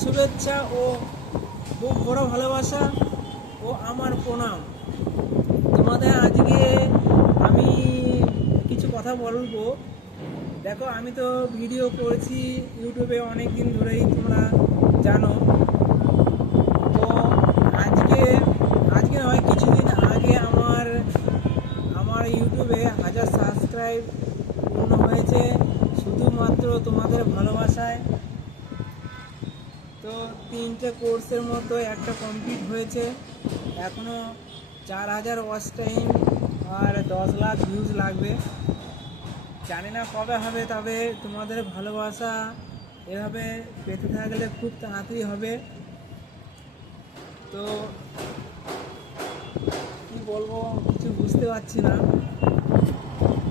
শুভেচ্ছা ও খুব বড় ভালোবাসা ও আমার প্রণাম। তোমাদের আজকে আমি কিছু কথা বলবো। দেখো, আমি তো ভিডিও করেছি ইউটিউবে অনেক দিন ধরেই, তোমরা জানো। তো আজকে আজকে নয়, কিছুদিন আগে আমার ইউটিউবে 1000 সাবস্ক্রাইব পূর্ণ হয়েছে শুধুমাত্র তোমাদের ভালোবাসায়। তো 3টে কোর্সের মতো একটা কমপ্লিট হয়েছে, এখনও 4000 ওয়াচ টাইম আর 10 লাখ ভিউজ লাগবে। জানি না কবে হবে, তবে তোমাদের ভালোবাসা এভাবে পেতে থাকলে খুব তাড়াতাড়ি হবে। তো কি বলবো, কিছু বুঝতে পারছি না।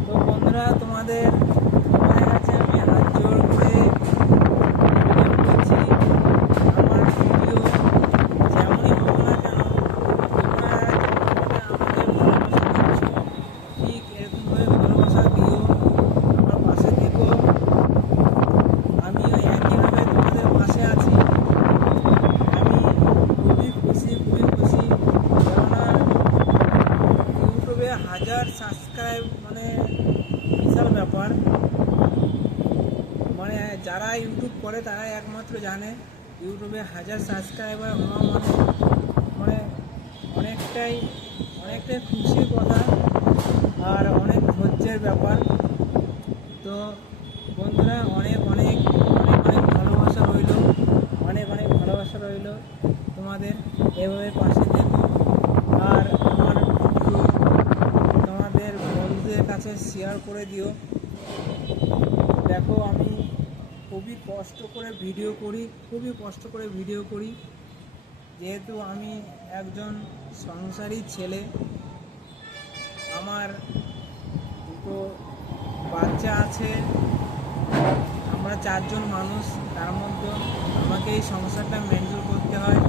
তো বন্ধুরা, তোমাদের কাছে আমি হাত জোড় করে নিবেদন করছি, আমার ভিডিও যেমনই হোক না কেন, তোমরা আমাকে ভালোবাসা দিচ্ছ, ঠিক এরকমভাবে ভালোবাসা দিও, আমার পাশে থেকো। আমিও একইভাবে তোমাদের পাশে আছি। আমি খুবই খুশি, কেননা ইউটিউবে 1000 সাবস্ক্রাইব মানে বিশাল ব্যাপার। মানে যারা ইউটিউব করে তারাই একমাত্র জানে, ইউটিউবে 1000 সাবস্ক্রাইবার হওয়া মানে অনেকটাই খুশির কথা আর অনেক ধৈর্যের ব্যাপার। তো বন্ধুরা, অনেক ভালোবাসা রইল, অনেক ভালোবাসা রইল তোমাদের। এভাবে পাশে থেকো আর আমার ভিডিও তোমাদের বন্ধুদের কাছে শেয়ার করে দিও। দেখো, আমি খুবই কষ্ট করে ভিডিও করি, যেহেতু আমি একজন সংসারী ছেলে। আমার দুটো বাচ্চা আছে, আমরা 4জন মানুষ, তার মধ্যে আমাকে এই সংসারটা মেনটেন করতে হয়।